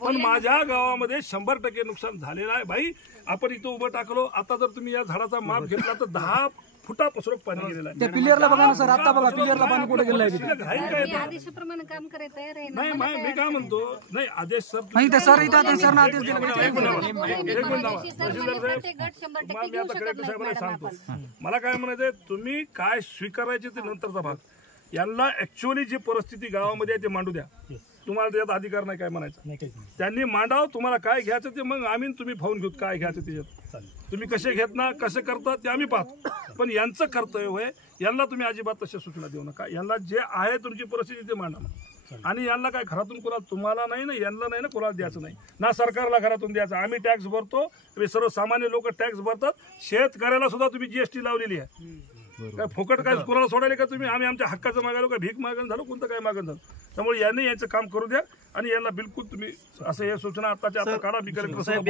पण माझ्या गावामध्ये 100% नुकसान झालेलं आहे भाई. आपण इथं उभं टाकलो, आता जर तुम्ही या झाडाचा माप घेतला तर 10 फुटापासून पाणी गेलेलं आहे. त्या पिलियरला बघा ना सर, आता बघा पिलियरला पाणी कुठे गेलं आहे. आदेशाप्रमाणे काम करत आहे. नाही मी काय म्हणतो, नाही आदेश सर नाही ते सर इथं सर ना आदेश दिला. सांगतो मला काय म्हणायचंय, तुम्ही काय स्वीकारायचे ते नंतरचा भाग. यांना ऍक्च्युअली जी परिस्थिती गावामध्ये आहे ते मांडू द्या. तुम्हाला त्याच्यात अधिकार नाही काय म्हणायचं, त्यांनी मांडाव. तुम्हाला काय घ्यायचं ते मग आम्ही तुम्ही फावून घेऊ काय घ्यायचं त्याच्यात. तुम्ही कसे घेत ना कसे करता ते आम्ही पाहतो, पण यांचं कर्तव्य आहे. यांना तुम्ही अजिबात तशा सूचना देऊ नका. यांना जे आहे तुमची परिस्थिती ते मांडा. आणि यांना काय घरातून कोणाला तुम्हाला नाही ना, यांना नाही ना, कोणाला द्यायचं नाही ना, सरकारला घरातून द्यायचं. आम्ही टॅक्स भरतो, सर्वसामान्य लोक टॅक्स भरतात. शेतकऱ्याला सुद्धा तुम्ही जीएसटी लावलेली आहे. काय फुकट काय कोणाला सोडायला का तुम्ही? आम्ही आमच्या हक्काचं मागायलो का भीक मागण झालं, कोणतं काय मागण झालं. त्यामुळे यांनी यांचं काम करू द्या आणि यांना बिलकुल तुम्ही असं हे सूचना आताच्या आता काढा. मी कलेक्टर साहेब